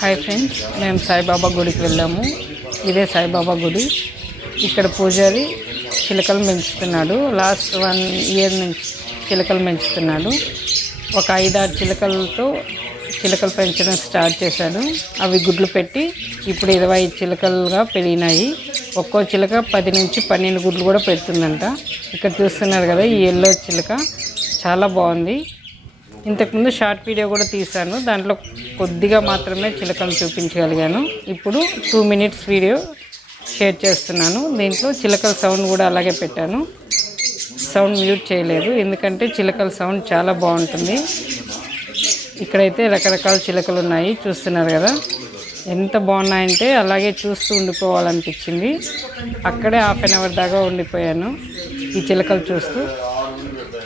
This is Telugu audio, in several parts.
హాయ్ ఫ్రెండ్స్ మేము సాయిబాబా గుడికి వెళ్ళాము. ఇదే సాయిబాబా గుడి. ఇక్కడ పూజారి చిలకలు పెంచుతున్నాడు. లాస్ట్ వన్ ఇయర్ నుంచి చిలకలు పెంచుతున్నాడు. ఒక ఐదారు చిలకలతో చిలకలు పెంచడం స్టార్ట్ చేశాడు. అవి గుడ్లు పెట్టి ఇప్పుడు ఇరవై చిలకలుగా పెరిగినాయి. ఒక్కో చిలక పది నుంచి పన్నెండు గుడ్లు కూడా పెడుతుందంట. ఇక్కడ చూస్తున్నారు కదా ఈ ఎల్లో చిలక. చాలా బాగుంది. ఇంతకుముందు షార్ట్ వీడియో కూడా తీశాను. దాంట్లో కొద్దిగా మాత్రమే చిలకలు చూపించగలిగాను. ఇప్పుడు టూ మినిట్స్ వీడియో షేర్ చేస్తున్నాను. దీంట్లో చిలకల సౌండ్ కూడా అలాగే పెట్టాను. సౌండ్ మ్యూట్ చేయలేదు. ఎందుకంటే చిలకల సౌండ్ చాలా బాగుంటుంది. ఇక్కడైతే రకరకాల చిలకలు ఉన్నాయి. చూస్తున్నారు కదా? ఎంత బాగున్నాయంటే అలాగే చూస్తూ ఉండిపోవాలనిపించింది. అక్కడే హాఫ్ అన్ అవర్ దాకా ఉండిపోయాను ఈ చిలకలు చూస్తూ.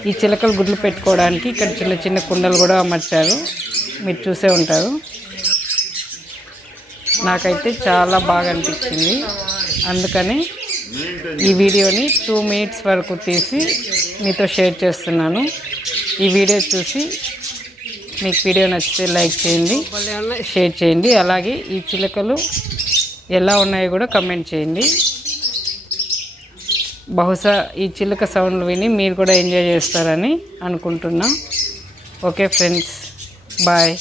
ఈ చిలకలు గుడ్లు పెట్టుకోవడానికి ఇక్కడ చిన్న చిన్న కుండలు కూడా అమర్చారు. మీరు చూసే ఉంటారు. నాకైతే చాలా బాగా అనిపించింది. అందుకని ఈ వీడియోని టూ మినిట్స్ వరకు తీసి మీతో షేర్ చేస్తున్నాను. ఈ వీడియో చూసి మీకు వీడియో నచ్చితే లైక్ చేయండి షేర్ చేయండి. అలాగే ఈ చిలకలు ఎలా ఉన్నాయో కూడా కమెంట్ చేయండి. బహుశా ఈ చిలుక సౌండ్లు విని మీరు కూడా ఎంజాయ్ చేస్తారని అనుకుంటున్నా. Okay friends bye.